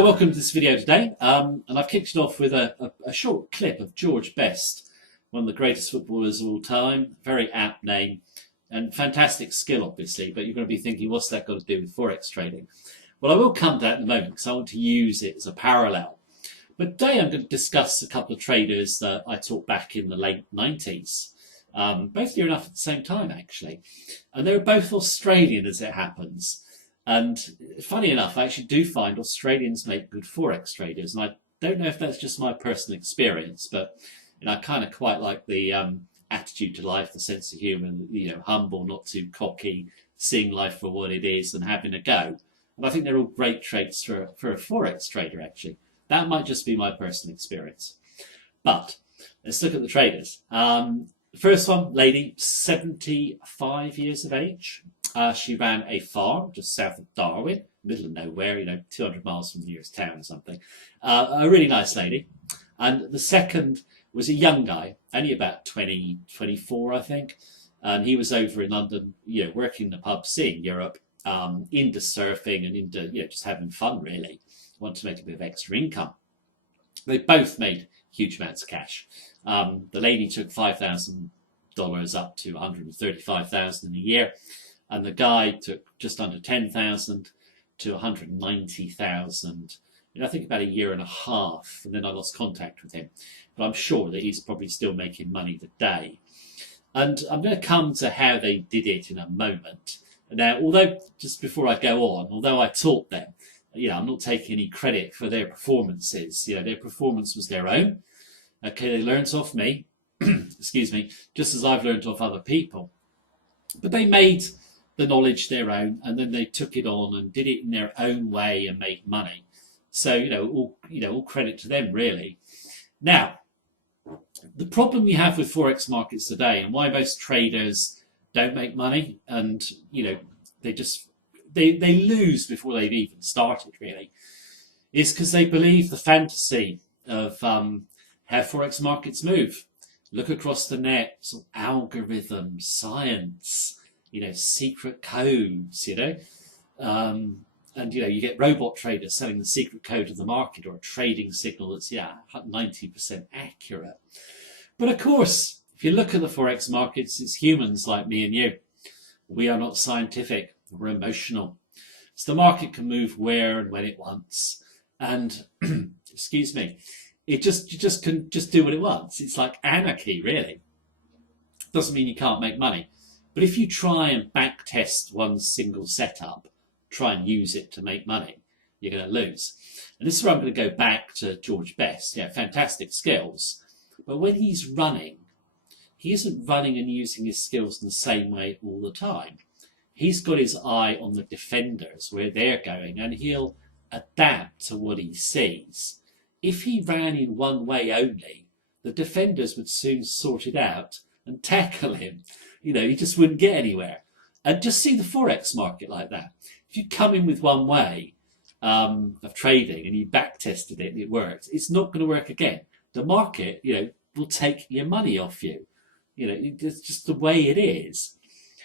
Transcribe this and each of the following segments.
Hi, welcome to this video today. And I've kicked it off with a short clip of George Best, one of the greatest footballers of all time. Very apt name and fantastic skill, obviously, but you're going to be thinking, what's that got to do with Forex trading? Well, I will come to that in a moment because I want to use it as a parallel. But today I'm going to discuss a couple of traders that I taught back in the late 90s, both near enough at the same time, actually. And they were both Australian, as it happens. And funny enough, I actually do find Australians make good Forex traders. And I don't know if that's just my personal experience, but I kind of quite like the attitude to life, the sense of humour, humble, not too cocky, seeing life for what it is and having a go. And I think they're all great traits for a Forex trader, actually. That might just be my personal experience. But let's look at the traders. First one, lady, 75 years of age. She ran a farm just south of Darwin, middle of nowhere, 200 miles from the nearest town or something. A really nice lady. And the second was a young guy, only about 20, 24, I think. And he was over in London, working in the pub, seeing Europe, into surfing and into, just having fun, really. Want to make a bit of extra income. They both made huge amounts of cash. The lady took $5,000 up to $135,000 in a year. And the guy took just under 10,000 to 190,000 in I think about a year and a half, and then I lost contact with him. But I'm sure that he's probably still making money today. And I'm going to come to how they did it in a moment. Now, although just before I go on, although I taught them, I'm not taking any credit for their performances. Their performance was their own. Okay, they learnt off me, excuse me, just as I've learnt off other people. But they made the knowledge their own, and then they took it on and did it in their own way and made money. So all credit to them, really. Now, the problem you have with Forex markets today, and why most traders don't make money, and they lose before they've even started, really, is because they believe the fantasy of how Forex markets move. Look across the net, sort of algorithms, science, secret codes, and you get robot traders selling the secret code of the market or a trading signal that's 90% accurate. But of course, if you look at the Forex markets, it's humans like me and you. We are not scientific, we're emotional. So the market can move where and when it wants. And excuse me, it just can do what it wants. It's like anarchy, really. Doesn't mean you can't make money. But if you try and back test one single setup, try and use it to make money, you're going to lose. And this is where I'm going to go back to George Best. Fantastic skills. But when he's running, he isn't running and using his skills in the same way all the time. He's got his eye on the defenders, where they're going, and he'll adapt to what he sees. If he ran in one way only, the defenders would soon sort it out and tackle him. He just wouldn't get anywhere. And just see the Forex market like that. If you come in with one way of trading and you back tested it and it works, it's not going to work again. The market, will take your money off you. It's just the way it is.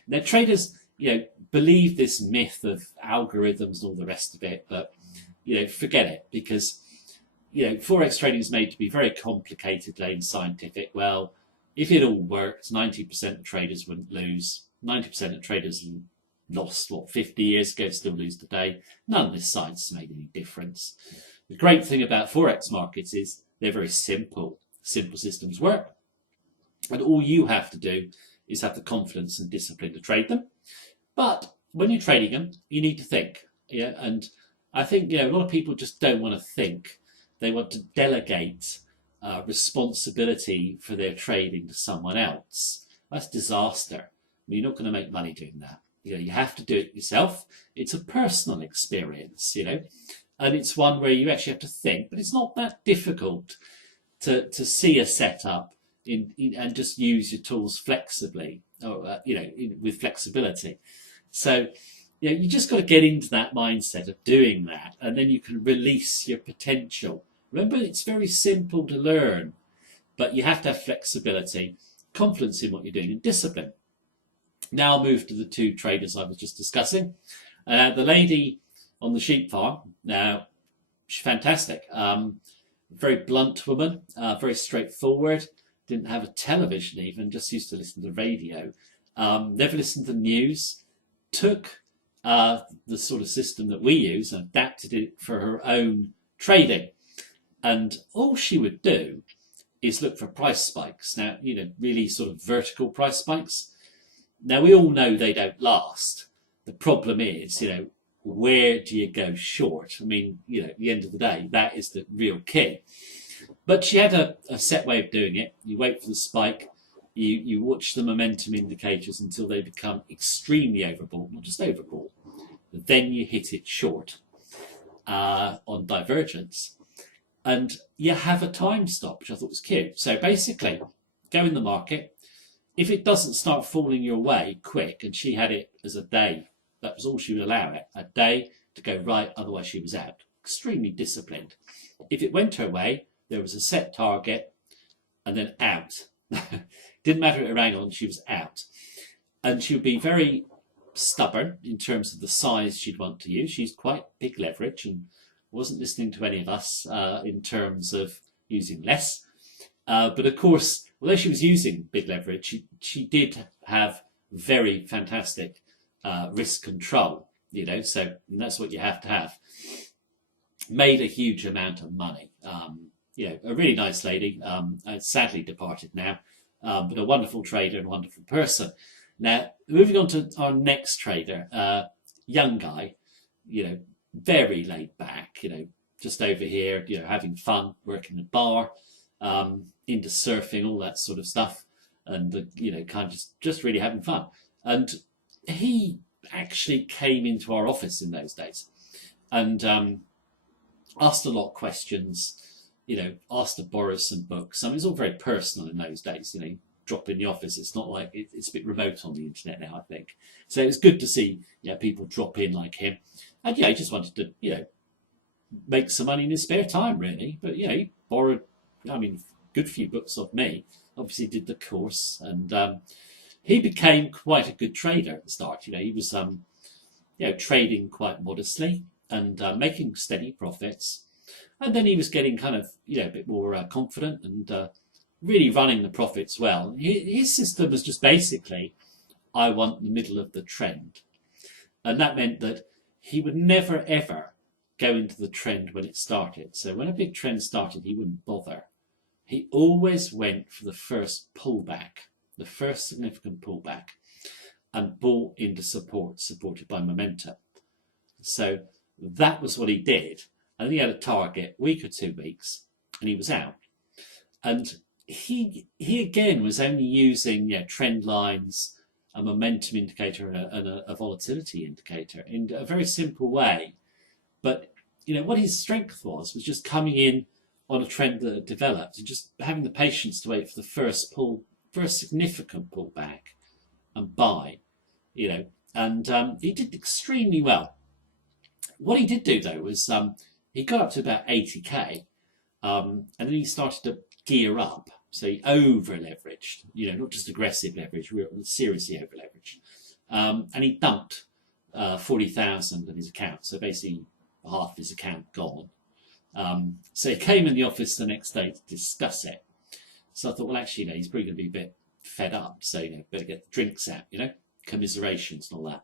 Now, traders, believe this myth of algorithms and all the rest of it, but, forget it, because, Forex trading is made to be very complicated and scientific. Well, if it all worked, 90% of traders wouldn't lose. 90% of traders lost, 50 years ago, still lose today. None of this science has made any difference. The great thing about Forex markets is they're very simple. Simple systems work. And all you have to do is have the confidence and discipline to trade them. But when you're trading them, you need to think. And I think, a lot of people just don't want to think. They want to delegate responsibility for their trading to someone else. That's disaster. You're not going to make money doing that. You have to do it yourself. It's a personal experience, and it's one where you actually have to think. But it's not that difficult to see a setup and just use your tools flexibly, or with flexibility. So you just got to get into that mindset of doing that, and then you can release your potential. Remember, it's very simple to learn, but you have to have flexibility, confidence in what you're doing, and discipline. Now I'll move to the two traders I was just discussing. The lady on the sheep farm. Now, she's fantastic. Very blunt woman, very straightforward. Didn't have a television even, just used to listen to the radio. Never listened to the news. Took the sort of system that we use and adapted it for her own trading. And all she would do is look for price spikes. Now, really sort of vertical price spikes. Now, we all know they don't last. The problem is, where do you go short? I mean, at the end of the day, that is the real key. But she had a set way of doing it. You wait for the spike. You watch the momentum indicators until they become extremely overbought, not just overbought. Then you hit it short on divergence. And you have a time stop, which I thought was cute. So basically, go in the market. If it doesn't start falling your way quick, and she had it as a day, that was all she would allow it, a day to go right, otherwise she was out. Extremely disciplined. If it went her way, there was a set target, and then out. Didn't matter if it rang on, she was out. And she would be very stubborn in terms of the size she'd want to use. She's quite big leverage and wasn't listening to any of us in terms of using less. But of course, although she was using big leverage, she did have very fantastic risk control, so and that's what you have to have. Made a huge amount of money. A really nice lady, sadly departed now, but a wonderful trader and wonderful person. Now, moving on to our next trader, young guy, very laid back, just over here, having fun, working the bar, into surfing, all that sort of stuff, and kind of just really having fun. And he actually came into our office in those days, and asked a lot of questions. Asked to borrow some books. I mean, it's all very personal in those days. Drop in the office. It's not like it's a bit remote on the internet now, I think. So it was good to see people drop in like him. And he just wanted to make some money in his spare time, really. But he borrowed, good few books off me. Obviously did the course, and he became quite a good trader at the start. He was trading quite modestly and making steady profits. And then he was getting kind of a bit more confident and really running the profits well. His system was just basically, I want the middle of the trend. And that meant that he would never, ever go into the trend when it started. So when a big trend started, he wouldn't bother. He always went for the first pullback, the first significant pullback, and bought into support, supported by momentum. So that was what he did. And he had a target, week or 2 weeks, and he was out. And he again was only using trend lines, a momentum indicator, and a volatility indicator in a very simple way. But what his strength was just coming in on a trend that had developed and just having the patience to wait for the first significant pullback and buy. And he did extremely well. What he did do though was he got up to about 80k, and then he started to gear up. So he over leveraged, not just aggressive leverage, seriously over leveraged. And he dumped 40,000 in his account. So basically half of his account gone. So he came in the office the next day to discuss it. So I thought, well, actually, he's probably going to be a bit fed up. So, better get the drinks out, commiserations and all that.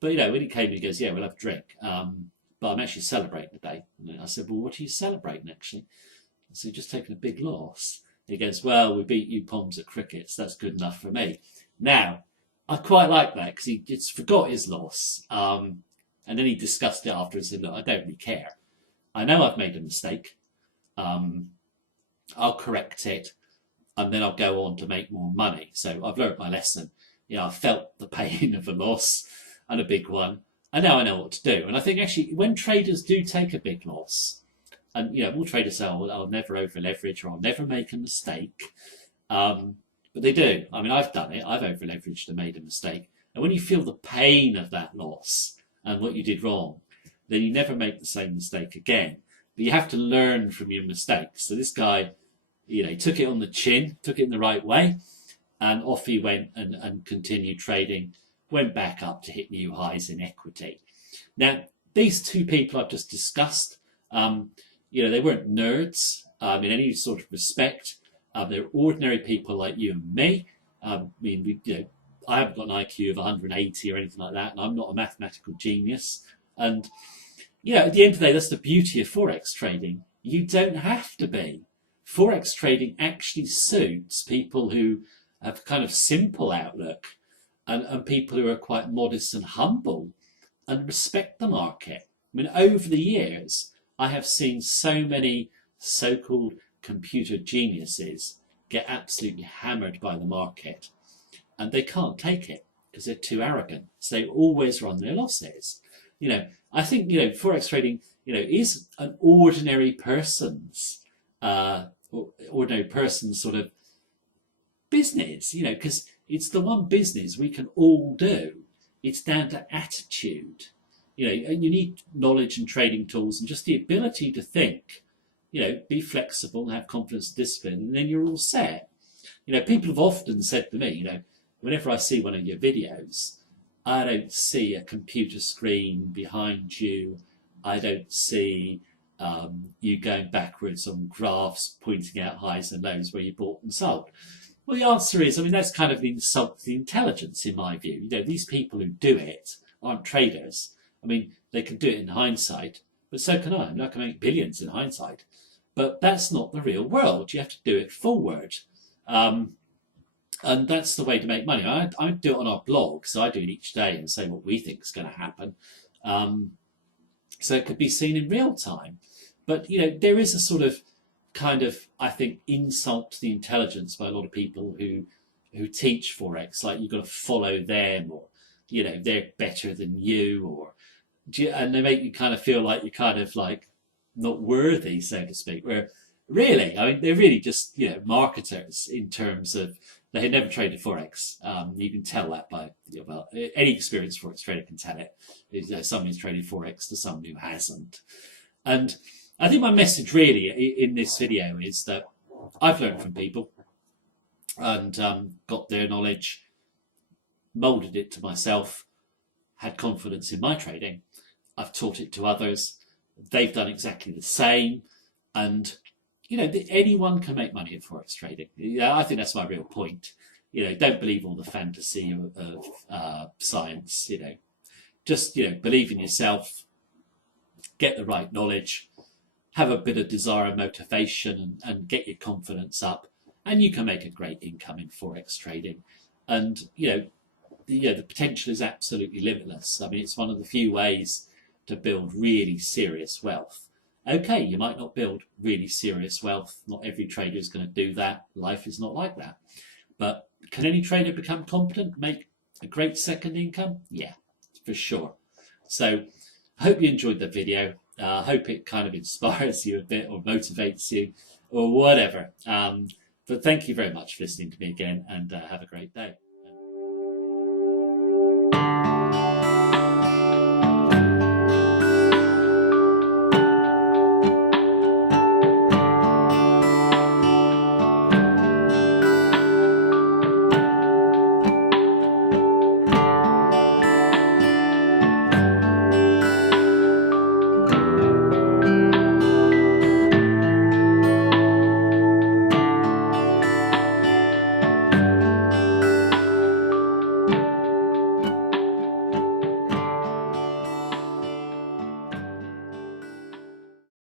But, when he came in, he goes, yeah, we'll have a drink. But I'm actually celebrating today. And I said, well, what are you celebrating, actually? I said, just taking a big loss. He goes, well, we beat you Poms at cricket, so that's good enough for me. Now, I quite like that because he just forgot his loss. And then he discussed it after and said, look, I don't really care. I know I've made a mistake. I'll correct it, and then I'll go on to make more money. So I've learned my lesson. I felt the pain of a loss and a big one. And now I know what to do. And I think actually when traders do take a big loss, and all traders say, oh, I'll never over leverage or I'll never make a mistake. But they do. I mean, I've done it. I've over leveraged and made a mistake. And when you feel the pain of that loss and what you did wrong, then you never make the same mistake again. But you have to learn from your mistakes. So this guy, he took it on the chin, took it in the right way, and off he went and continued trading, went back up to hit new highs in equity. Now, these two people I've just discussed, They weren't nerds in any sort of respect. They're ordinary people like you and me. I haven't got an IQ of 180 or anything like that, and I'm not a mathematical genius. And at the end of the day, that's the beauty of Forex trading. You don't have to be. Forex trading actually suits people who have kind of simple outlook and people who are quite modest and humble and respect the market. I mean, over the years, I have seen so many so-called computer geniuses get absolutely hammered by the market, and they can't take it because they're too arrogant. So they always run their losses. I think Forex trading is an ordinary person's sort of business. Because it's the one business we can all do. It's down to attitude. And you need knowledge and trading tools and just the ability to think. Be flexible, have confidence, discipline, and then you're all set. People have often said to me, whenever I see one of your videos, I don't see a computer screen behind you. I don't see you going backwards on graphs pointing out highs and lows where you bought and sold. Well, the answer is, that's kind of the insult to the intelligence in my view. These people who do it aren't traders. They can do it in hindsight, but so can I. I can make billions in hindsight. But that's not the real world. You have to do it forward. And that's the way to make money. I do it on our blog, so I do it each day and say what we think is going to happen. So it could be seen in real time. But, there is a sort of kind of, I think, insult to the intelligence by a lot of people who teach Forex. Like, you've got to follow them, or, they're better than you, and they make you kind of feel like you're kind of like not worthy, so to speak. Where really, they're really just, marketers in terms of they had never traded Forex. You can tell that by, any experienced Forex trader can tell it. Someone who's traded Forex to someone who hasn't. And I think my message really in this video is that I've learned from people and got their knowledge, moulded it to myself, had confidence in my trading. I've taught it to others. They've done exactly the same. And anyone can make money at Forex trading. I think that's my real point. Don't believe all the fantasy of science. Just believe in yourself, get the right knowledge, have a bit of desire and motivation, and get your confidence up, and you can make a great income in Forex trading. And the potential is absolutely limitless. It's one of the few ways to build really serious wealth. Okay, you might not build really serious wealth. Not every trader is going to do that. Life is not like that. But can any trader become competent, make a great second income? Yeah, for sure. So I hope you enjoyed the video. I hope it kind of inspires you a bit or motivates you or whatever. But thank you very much for listening to me again, and have a great day.